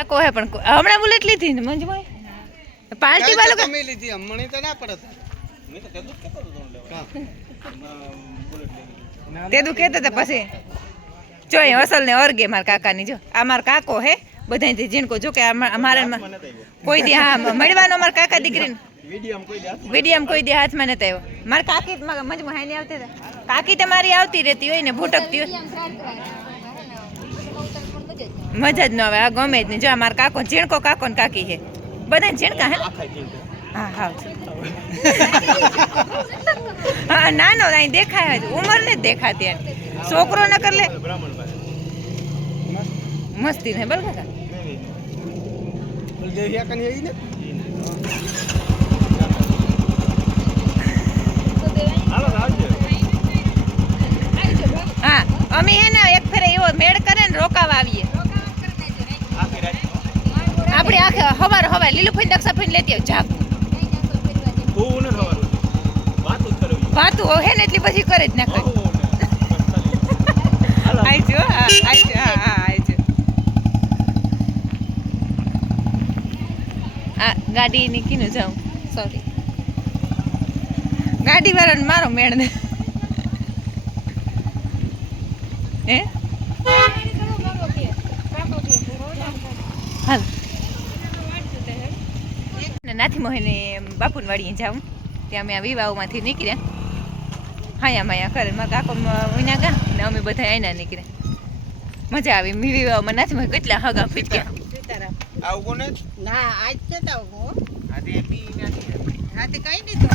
કાકો હે પણ હમણાં બુલેટ લીધી ને મંજમાં પાર્ટી વાળો તમે લીધી હમણે તો ના પડત મેં તો કદું કેતો તો લેવા બુલેટ લીધી તે દુ કહેતા હતા પછી જો અસલ ને ઓર્ગે મારા કાકાની જો આ મારા કાકો હે બધાથી જીણકો જો કે અમારે કોઈ દી હા મળવાનો મારા કાકા દીકરીને વિડીયમ કોઈ દી હાથમાં નતા આવ્યો મારા કાકી મંજમાં હાઈ આવતી હતા કાકી તમારી આવતી રહેતી હોય ને ભૂટકતી હોય મજા જ ન આવે આ ગમે જ નહીં જો મારા કાકો જીણકો કાકો ને કાકી છે બધા જીણકા હે હા હા હા નાનો અહીં દેખાય જ ઉંમર ને જ દેખાતી છોકરો ન કર લે મસ્તી ને બલ કાકા હા અમે હે ને એક ફેરે એવો મેળ કરે ને રોકાવા આવીએ આપણે આખે હવાર લીલું ફઈને દક્ષા ફઈને લેતી આવ જાપ વાતું હે ને એટલી પછી કરે જ ના કરે આઈજો આઈજો હા આઈજો આ ગાડી ની કીનું જાઉં સોરી ગાડી વાળાને મારો મેળ ને હે હાલ નાથી મોહીને બાપુની વાડીએ જાઉં ત્યાં અમે આ વિવાહમાંથી નીકળ્યા હાયા માયા કરે મારા કાકો વિના ગા ને અમે બધા આઈના નીકળ્યા મજા આવી વિવાહમાં નાથી મોહી કેટલા હગા ફૂટક્યા આવું કોને ના આજ છે તો આદે એપી નાખી રાતે કઈ નહીં તો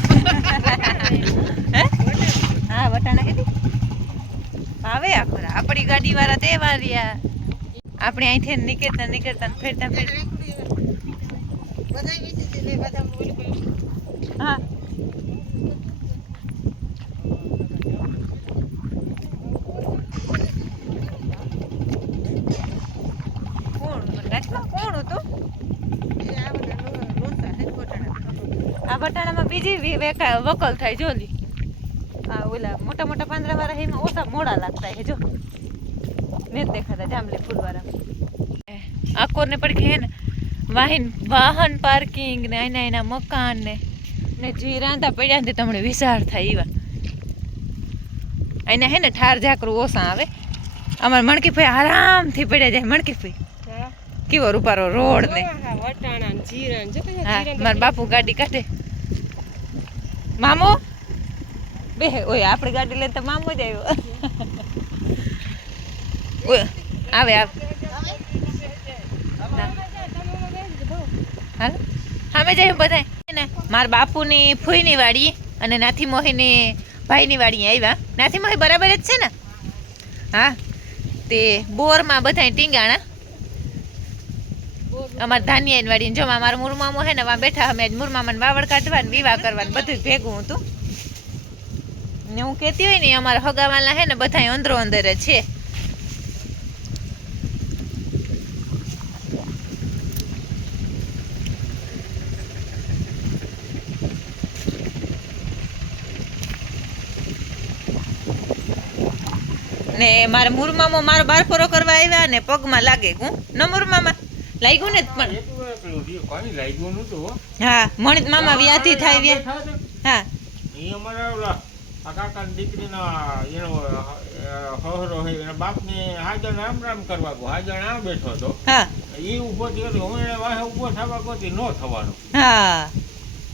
હા વટાણા કીધી હવે આખરા આપણી ગાડી વાળા તે વાળ્યા આપણે અહીંથી નીકળતા ફેરતા બધા વિશે લે બધા બોલ હા કોણ હતું આ વટાણામાં બીજી વકલ થાય જોલી આ ઓલા મોટા મોટા પાંદડા વાળા એમાં ઓછા મોડા લાગતા હે જો મેં દેખાતા જાંબલી ફૂલવાળા આકોર ને પડખે હે ને વાહન પાર્કિંગ ને એના મકાન ને જે રાંધા પડ્યા ને તમને વિચાર થાય એવા એના હે ને ઠાર ઝાકરું ઓછા આવે અમારે મણકીભાઈ આરામથી પડ્યા જાય મણકીભાઈ કેવો રૂપારો રોડ ને હા મારા બાપુ ગાડી કાઢે મામો બે ઓય આપણી ગાડી લઈને તો મામો જ આવ્યો આવે હાલ અમે જઈએ બધા ને મારા બાપુની ફૂઈની વાડી અને નાથી મોહીની ભાઈની વાડી આવ્યા નાથી મોહી બરાબર જ છે ને હા તે બોરમાં બધા ટીંગાણા અમારે ધાનિયાની વાડી જો મારા મુરમામો હે ને વા બેઠા અમે મુરમામાને વાવડ કાઢવાનું વિવાહ કરવાનું બધું ભેગું હતું ને હું કહેતી હોય ને અમારા હગાવાલા હે ને બધા અંદરો અંદર જ છે ને મારા મુરમામો મારો બારફોરો કરવા આવ્યા ને પગમાં લાગે હું ન મુરમામા લાગ્યું ને પણ હા મણિત મામા વ્યાધી થાય હા ઈ અમારા ઓલા કાકા દીકરીના એનો હહરો હે એના બાપને હાજર રામ કરવા ગયો હાજર આ બેઠો હતો હા ઈ ઊભો થયો હું એને વાહે ઊભો થવા ગોતી ન થવાનો હા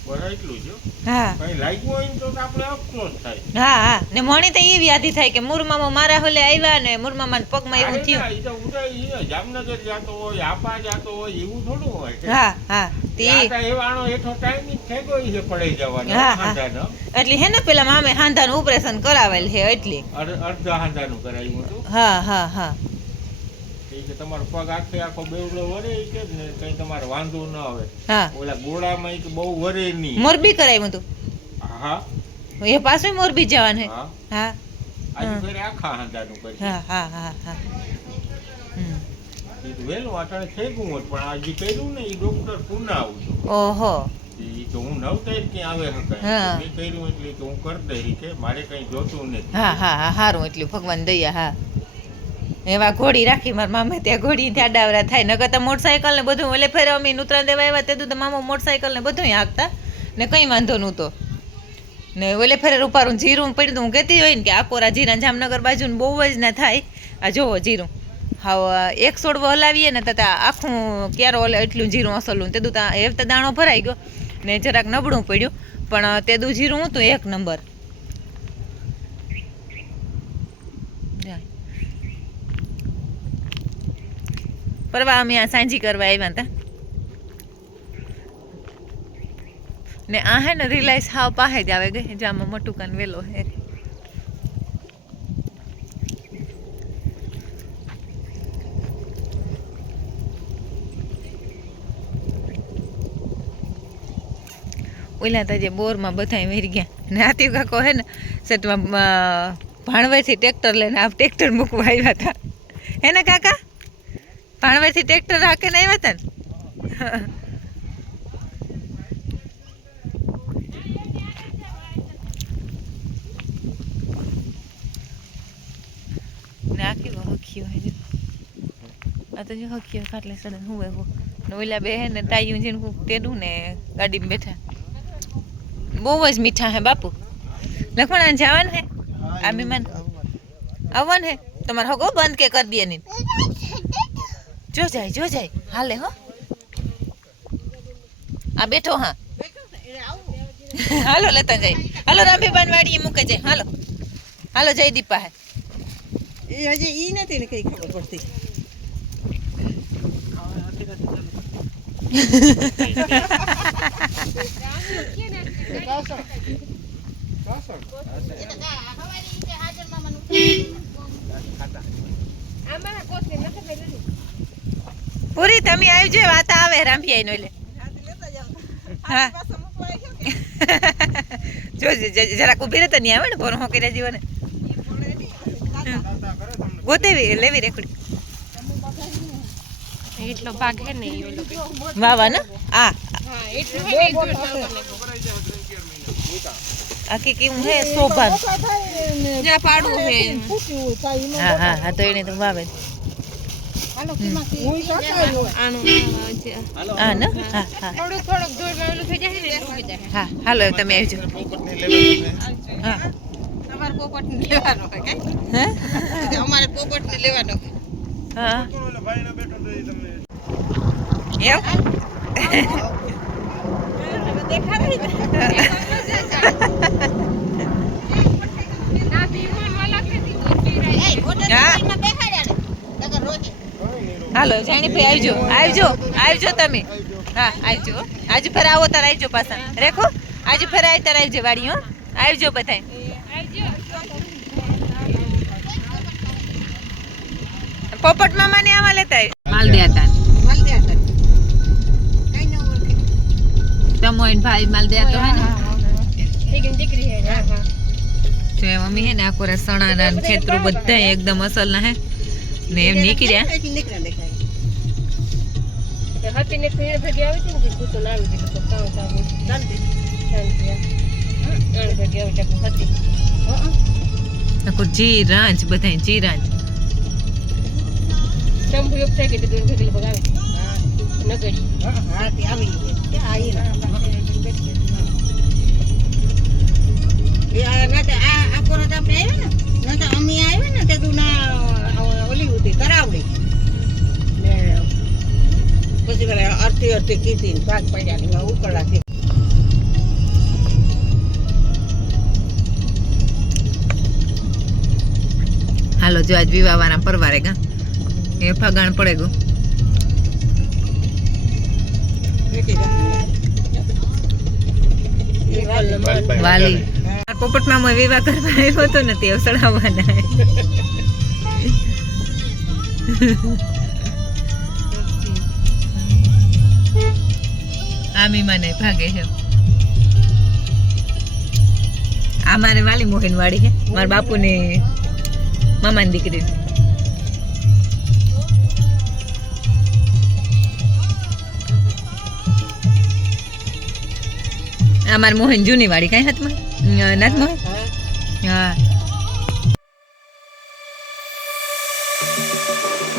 બરાબર એટલું જ હા કઈ લાગ્યું હોય તો આપણે અફસોસ થાય હા ને મણી તો એ વ્યાધિ થાય કે મુરમામો મારા હોલે આવ્યા ને મુરમામાના પગમાં એવું થયું ઈ તો ઉડે જામનગર જાતો હોય આપા જાતો હોય એવું થોડું હોય હા હા તે એવાનો એઠો ટાઈમ જ થઈ ગયો છે પડી જવાનો હાંધાનો એટલે હે ને પેલા મામે હાંધાનું ઓપરેશન કરાવેલ છે એટલે અડધા હાંધાનું કરાવ્યું હતું હા હા હા કે તમારો પગ આખો બેવડો વરે કે ને કઈ તમારે વાંધો ન આવે હા ઓલા ગોળામાં એક બહુ વરે ની મોરબી કરાવ્યું હતું હા એ પાછું મોરબી જવાનું હા હા આજે ફેરે આખા હાંધાનું કરી હા હા હા હા ઈ તો વેલું આટાણે થઈ ગયું હોત પણ આ જે કર્યું ને ઈ ડોક્ટર પુના આવતો ઓહો ઈ તો હું નવતા જ કે આવે હકાય મેં કર્યું એટલે કે હું કર દઈ કે મારે કઈ જોતું નથી હા હા હા હારું એટલું ભગવાન દયા હા એવા ઘોડી રાખી મારા મામા ત્યાં ઘોડી ત્યાં ડાવરા થાય નકર તો મોટરસાઇકલ ને બધું ઓલે ફેર અમે નૂતરા દેવા આવ્યા તે તો મામા મોટરસાઇકલ ને બધું હાંકતા ને કંઈ વાંધો નહોતો ને ઓલે ફેરે રૂપારું જીરું પડ્યું તો હું કહેતી હોય ને કે આકોરા જીરા જામનગર બાજુ બહુ જ ના થાય આ જોવો જીરું હા એક છોડવો હલાવીએ ને તો આખું ક્યારો ઓલે એટલું જીરું અસલું તે દું એ તો દાણો ભરાઈ ગયો ને જરાક નબળું પડ્યું પણ તે દું જીરું હતું એક નંબર પરવા અમે આ સાંજી કરવા આવ્યા હતા ને આ હે ને રિલાયન્સ હાવ પાસે જ આવે ગઈ જામાં મોટું કાન વેલો હે ઓલા તો જે બોરમાં બધા વેરી ગયા ને આતી કાકો હે ને સેટમાં ભાણવેરથી ટ્રેક્ટર લઈને આ ટ્રેક્ટર મૂકવા આવ્યા હતા હે ને કાકા ભાણવેરથી ટ્રેક્ટર રાખીને આવ્યા હતા ને આખી હખ્યો હે આ તો જો હખ્યો ખાટલે સડન હુવે હો ને ઓલા બે હે ને તાયું જેને તેડું ને ગાડીમાં બેઠા બહુ જ મીઠા હે બાપુ લખમણ જવાનું હે આ મહેમાન આવવાનું હે તમારે હગો બંધ કે કરી દે ની જો જાય હાલે હો આ બેઠો હા હાલો લેતા જાય હાલો રામીબાન વાડીએ મૂકે જાય હાલો જયદીપ પાસે એ હજી ઈ નથી ને કઈ ખબર પડતી પૂરી તમે આવજો વાત આવે રામપિયાઈ નો લે હા જો જરાક ઉભી રહેતા નહીં આવે ને બોર હોકી રાજી ને ગોતેવી લેવી રેકડી એટલો ભાગ હે ને વાવા ને આ હા એટલું હે આખી કેવું હે શોભા જા પાડું હે હા તો એને તો વાવે હાલો કીમાં કી હું સકાયો આનો હા ને હા થોડુંક દૂરમાં ઓલું થઈ જાય ને ઉગી જાય હા હાલો તમે આવજો હા તમારે પોપટ ને લેવાનો હોય કે હે અમારે પોપટ ને લેવાનો હા હાલો જાણી ભાઈ આવજો તમે હા આવજો આજે ફેર આવો તાર આવજો પાછા રેખો આજે ફેર આવી તાર આવજો વાડી હો આવજો બધાય પોપટ મામા ને આમાં લેતા માલ દે હતા તમોઈન ભાઈ માલ દે તો હે ને દીકરી હે હા તો એ મમ્મી હે ને આખો સણા ના ખેતરો બધા એકદમ અસલ ના હે ને એમ નીકળ્યા હતી ને ફેર ભેગી આવી હતી ને કે કૂતો ના આવી તો કામ શાંતિ ભેગી આવી તો હતી આખો જીરાંજ બધા જીરાંજ શંભુ યુક્ત થઈ ગઈ દૂર ભેગી બગાવે નગરી હા તે આવી ત્યાં આવી એ ના તો આ કોનો તો આપણે આવ્યા ને ના તો અમે આવ્યા ને તે તું ના ઓલી હતી કરાવડી ને પછી કરે અડધી કીધી ને ભાગ પડ્યા ઉકળાથી હાલો જો આજ વિવાવાના પરવારે ગા એ ફગાણ પડે ગો વાલી પોપટ મામા વિવાહ કરવા આવ્યો હતો ને તે સડાવવાના આમી મને ભાગે છે આ મારે વાલી મોહન વાડી છે મારા બાપુ ને મામાની દીકરી અમાર મોહન જૂની વાડી કઈ હાથમાં નાથ મોહન હા છે